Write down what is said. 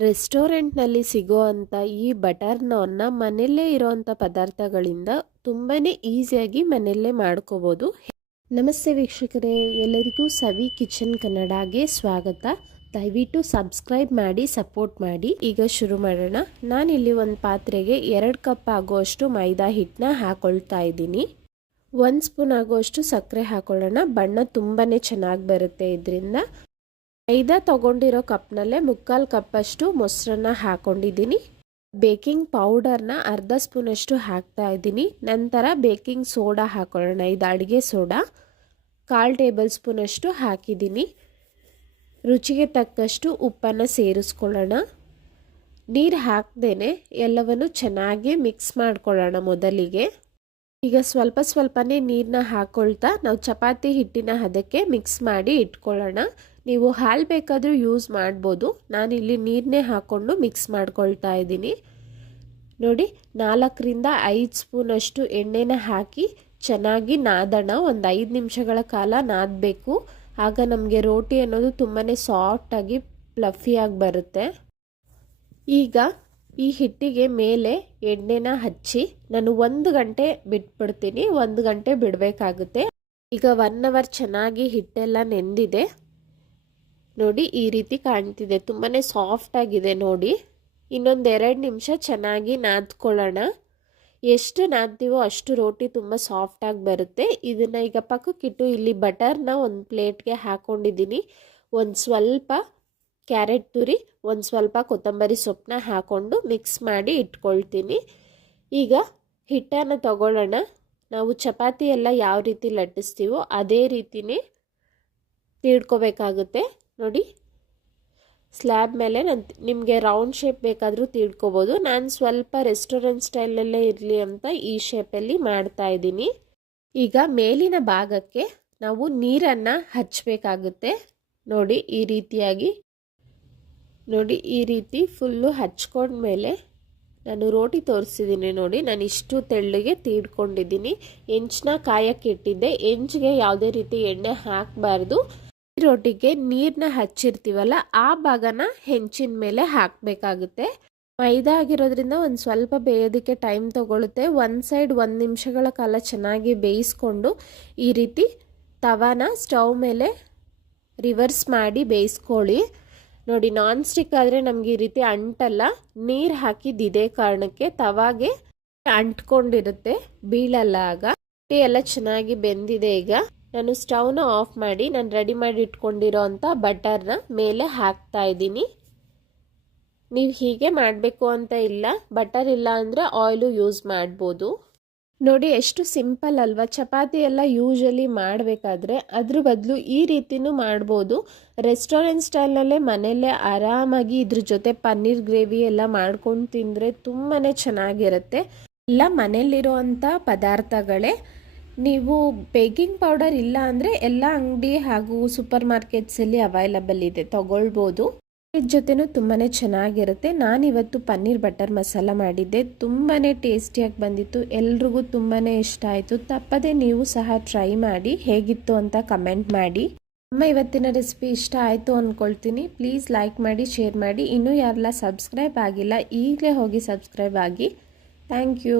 ರೆಸ್ಟೋರೆಂಟ್ನಲ್ಲಿ ಸಿಗೋವಂಥ ಈ ಬಟರ್ ನಾನ್ನ ಮನೆಯಲ್ಲೇ ಇರೋವಂಥ ಪದಾರ್ಥಗಳಿಂದ ತುಂಬಾ ಈಸಿಯಾಗಿ ಮನೆಯಲ್ಲೇ ಮಾಡ್ಕೋಬೋದು. ನಮಸ್ತೆ ವೀಕ್ಷಕರೇ, ಎಲ್ಲರಿಗೂ ಸವಿ ಕಿಚನ್ ಕನ್ನಡಗೆ ಸ್ವಾಗತ. ದಯವಿಟ್ಟು ಸಬ್ಸ್ಕ್ರೈಬ್ ಮಾಡಿ ಸಪೋರ್ಟ್ ಮಾಡಿ. ಈಗ ಶುರು ಮಾಡೋಣ. ನಾನಿಲ್ಲಿ ಒಂದು ಪಾತ್ರೆಗೆ 2 ಕಪ್ ಆಗುವಷ್ಟು ಮೈದಾ ಹಿಟ್ಟನ್ನ ಹಾಕೊಳ್ತಾ ಇದ್ದೀನಿ. 1 ಸ್ಪೂನ್ ಆಗುವಷ್ಟು ಸಕ್ಕರೆ ಹಾಕೊಳ್ಳೋಣ. ಬಣ್ಣ ತುಂಬಾ ಚೆನ್ನಾಗಿ ಬರುತ್ತೆ ಇದರಿಂದ. ಮೈದಾ ತಗೊಂಡಿರೋ ಕಪ್ನಲ್ಲೇ 3/4 ಕಪ್ಪಷ್ಟು ಮೊಸರನ್ನ ಹಾಕೊಂಡಿದ್ದೀನಿ. ಬೇಕಿಂಗ್ ಪೌಡರ್ನ ಅರ್ಧ ಸ್ಪೂನಷ್ಟು ಹಾಕ್ತಾ ಇದ್ದೀನಿ. ನಂತರ ಬೇಕಿಂಗ್ ಸೋಡಾ ಹಾಕೊಳ್ಳೋಣ. ಇದು ಅಡುಗೆ ಸೋಡಾ 1/4 ಟೇಬಲ್ ಸ್ಪೂನಷ್ಟು ಹಾಕಿದ್ದೀನಿ. ರುಚಿಗೆ ತಕ್ಕಷ್ಟು ಉಪ್ಪನ್ನು ಸೇರಿಸ್ಕೊಳ್ಳೋಣ. ನೀರು ಹಾಕ್ದೇನೆ ಎಲ್ಲವನ್ನು ಚೆನ್ನಾಗಿ ಮಿಕ್ಸ್ ಮಾಡ್ಕೊಳ್ಳೋಣ ಮೊದಲಿಗೆ. ಈಗ ಸ್ವಲ್ಪನೇ ನೀರನ್ನ ಹಾಕ್ಕೊಳ್ತಾ ನಾವು ಚಪಾತಿ ಹಿಟ್ಟಿನ ಹದಕ್ಕೆ ಮಿಕ್ಸ್ ಮಾಡಿ ಇಟ್ಕೊಳ್ಳೋಣ. ನೀವು ಹಾಲು ಬೇಕಾದರೂ ಯೂಸ್ ಮಾಡ್ಬೋದು. ನಾನಿಲ್ಲಿ ನೀರನ್ನೇ ಹಾಕ್ಕೊಂಡು ಮಿಕ್ಸ್ ಮಾಡ್ಕೊಳ್ತಾ ಇದ್ದೀನಿ. ನೋಡಿ, 4ರಿಂದ 5 ಸ್ಪೂನಷ್ಟು ಎಣ್ಣೆನ ಹಾಕಿ ಚೆನ್ನಾಗಿ ನಾದೋಣ. ಒಂದು 5 ನಿಮಿಷಗಳ ಕಾಲ ನಾದಬೇಕು. ಆಗ ನಮಗೆ ರೋಟಿ ಅನ್ನೋದು ತುಂಬಾ ಸಾಫ್ಟಾಗಿ ಫ್ಲಫಿಯಾಗಿ ಬರುತ್ತೆ. ಈಗ ಈ ಹಿಟ್ಟಿಗೆ ಮೇಲೆ ಎಣ್ಣೆನ ಹಚ್ಚಿ ನಾನು 1 ಗಂಟೆ ಬಿಟ್ಬಿಡ್ತೀನಿ. 1 ಗಂಟೆ ಬಿಡಬೇಕಾಗುತ್ತೆ. ಈಗ 1 ಅವರ್ ಚೆನ್ನಾಗಿ ಹಿಟ್ಟೆಲ್ಲ ನೆಂದಿದೆ. ನೋಡಿ, ಈ ರೀತಿ ಕಾಣ್ತಿದೆ. ತುಂಬಾ ಸಾಫ್ಟ್ ಆಗಿದೆ ನೋಡಿ. ಇನ್ನೊಂದು 2 ನಿಮಿಷ ಚೆನ್ನಾಗಿ ನಾದ್ಕೊಳ್ಳೋಣ. ಎಷ್ಟು ನಾದ್ತೀವೋ ಅಷ್ಟು ರೋಟಿ ತುಂಬ ಸಾಫ್ಟಾಗಿ ಬರುತ್ತೆ. ಇದನ್ನು ಈಗ ಪಕ್ಕಕ್ಕಿಟ್ಟು ಇಲ್ಲಿ ಬಟರ್ನ ಒಂದು ಪ್ಲೇಟ್ಗೆ ಹಾಕ್ಕೊಂಡಿದ್ದೀನಿ. ಒಂದು ಸ್ವಲ್ಪ ಕ್ಯಾರೆಟ್ ತುರಿ, ಒಂದು ಸ್ವಲ್ಪ ಕೊತ್ತಂಬರಿ ಸೊಪ್ಪನ್ನ ಹಾಕ್ಕೊಂಡು ಮಿಕ್ಸ್ ಮಾಡಿ ಇಟ್ಕೊಳ್ತೀನಿ. ಈಗ ಹಿಟ್ಟನ್ನು ತಗೊಳ್ಳೋಣ. ನಾವು ಚಪಾತಿ ಎಲ್ಲ ಯಾವ ರೀತಿ ಲಟ್ಟಿಸ್ತೀವೋ ಅದೇ ರೀತಿನೇ ತೀಡ್ಕೋಬೇಕಾಗುತ್ತೆ. ನೋಡಿ, ಸ್ಲ್ಯಾಬ್ ಮೇಲೆ ನಿಮಗೆ ರೌಂಡ್ ಶೇಪ್ ಬೇಕಾದರೂ ತೀಡ್ಕೋಬೋದು. ನಾನು ಸ್ವಲ್ಪ ರೆಸ್ಟೋರೆಂಟ್ ಸ್ಟೈಲಲ್ಲೇ ಇರಲಿ ಅಂತ ಈ ಶೇಪಲ್ಲಿ ಮಾಡ್ತಾ ಇದ್ದೀನಿ. ಈಗ ಮೇಲಿನ ಭಾಗಕ್ಕೆ ನಾವು ನೀರನ್ನು ಹಚ್ಚಬೇಕಾಗುತ್ತೆ. ನೋಡಿ, ಈ ರೀತಿಯಾಗಿ ನೋಡಿ, ಈ ರೀತಿ ಫುಲ್ಲು ಹಚ್ಕೊಂಡ್ಮೇಲೆ ನಾನು ರೋಟಿ ತೋರಿಸಿದ್ದೀನಿ. ನೋಡಿ, ನಾನು ಇಷ್ಟು ತೆಳ್ಳಗೆ ತೀಡ್ಕೊಂಡಿದ್ದೀನಿ. ಹೆಂಚನ್ನ ಕಾಯಕ್ಕೆ ಇಟ್ಟಿದ್ದೆ. ಹೆಂಚಿಗೆ ಯಾವುದೇ ರೀತಿ ಎಣ್ಣೆ ಹಾಕಬಾರ್ದು. ಈ ರೋಟಿಗೆ ನೀರನ್ನ ಹಚ್ಚಿರ್ತೀವಲ್ಲ ಆ ಭಾಗನ ಹೆಂಚಿನ ಮೇಲೆ ಹಾಕಬೇಕಾಗುತ್ತೆ. ಮೈದಾ ಆಗಿರೋದ್ರಿಂದ ಒಂದು ಸ್ವಲ್ಪ ಬೇಯೋದಕ್ಕೆ ಟೈಮ್ ತಗೊಳುತ್ತೆ. ಒಂದು ಸೈಡ್ 1 ನಿಮಿಷಗಳ ಕಾಲ ಚೆನ್ನಾಗಿ ಬೇಯಿಸ್ಕೊಂಡು ಈ ರೀತಿ ತವಾನ ಸ್ಟವ್ ಮೇಲೆ ರಿವರ್ಸ್ ಮಾಡಿ ಬೇಯಿಸ್ಕೊಳ್ಳಿ. ನೋಡಿ, ನಾನ್ ಸ್ಟಿಕ್ ಆದರೆ ನಮಗೆ ಈ ರೀತಿ ಅಂಟಲ್ಲ. ನೀರು ಹಾಕಿದ್ದಿದೆ ಕಾರಣಕ್ಕೆ ತವಾಗೆ ಅಂಟ್ಕೊಂಡಿರುತ್ತೆ, ಬೀಳಲ್ಲ. ಆಗ ಎಲ್ಲ ಚೆನ್ನಾಗಿ ಬೆಂದಿದೆ. ಈಗ ನಾನು ಸ್ಟವ್ನ ಆಫ್ ಮಾಡಿ ನಾನು ರೆಡಿ ಮಾಡಿ ಇಟ್ಕೊಂಡಿರೋ ಅಂಥ ಬಟರ್ನ ಮೇಲೆ ಹಾಕ್ತಾ ಇದ್ದೀನಿ. ನೀವು ಹೀಗೆ ಮಾಡಬೇಕು ಅಂತ ಇಲ್ಲ. ಬಟರ್ ಇಲ್ಲ ಅಂದರೆ ಆಯಿಲು ಯೂಸ್ ಮಾಡ್ಬೋದು. ನೋಡಿ, ಎಷ್ಟು ಸಿಂಪಲ್ ಅಲ್ವಾ. ಚಪಾತಿ ಎಲ್ಲ ಯೂಶಲಿ ಮಾಡಬೇಕಾದ್ರೆ ಅದ್ರ ಬದಲು ಈ ರೀತಿನೂ ಮಾಡ್ಬೋದು. ರೆಸ್ಟೋರೆಂಟ್ ಸ್ಟೈಲ್ನಲ್ಲೇ ಮನೆಯಲ್ಲೇ ಆರಾಮಾಗಿ ಇದ್ರ ಜೊತೆ ಪನ್ನೀರ್ ಗ್ರೇವಿ ಎಲ್ಲ ಮಾಡ್ಕೊಂಡು ತಿಂದರೆ ತುಂಬಾ ಚೆನ್ನಾಗಿರುತ್ತೆ. ಎಲ್ಲ ಮನೆಯಲ್ಲಿರೋ ಅಂಥ ಪದಾರ್ಥಗಳೇ. ನೀವು ಬೇಕಿಂಗ್ ಪೌಡರ್ ಇಲ್ಲ ಅಂದರೆ ಎಲ್ಲ ಅಂಗಡಿ ಹಾಗೂ ಸೂಪರ್ ಮಾರ್ಕೆಟ್ಸಲ್ಲಿ ಅವೈಲಬಲ್ ಇದೆ, ತಗೊಳ್ಬೋದು. ಇದ್ರ ಜೊತೆನೂ ತುಂಬಾ ಚೆನ್ನಾಗಿರುತ್ತೆ. ನಾನಿವತ್ತು ಪನ್ನೀರ್ ಬಟರ್ ಮಸಾಲ ಮಾಡಿದ್ದೆ. ತುಂಬಾ ಟೇಸ್ಟಿಯಾಗಿ ಬಂದಿತ್ತು. ಎಲ್ರಿಗೂ ತುಂಬಾ ಇಷ್ಟ ಆಯಿತು. ತಪ್ಪದೆ ನೀವು ಸಹ ಟ್ರೈ ಮಾಡಿ. ಹೇಗಿತ್ತು ಅಂತ ಕಮೆಂಟ್ ಮಾಡಿ. ನಮ್ಮ ಇವತ್ತಿನ ರೆಸಿಪಿ ಇಷ್ಟ ಆಯಿತು ಅಂದ್ಕೊಳ್ತೀನಿ. ಪ್ಲೀಸ್ ಲೈಕ್ ಮಾಡಿ, ಶೇರ್ ಮಾಡಿ. ಇನ್ನೂ ಯಾರೆಲ್ಲ ಸಬ್ಸ್ಕ್ರೈಬ್ ಆಗಿಲ್ಲ ಈಗಲೇ ಹೋಗಿ ಸಬ್ಸ್ಕ್ರೈಬ್ ಆಗಿ. Thank you.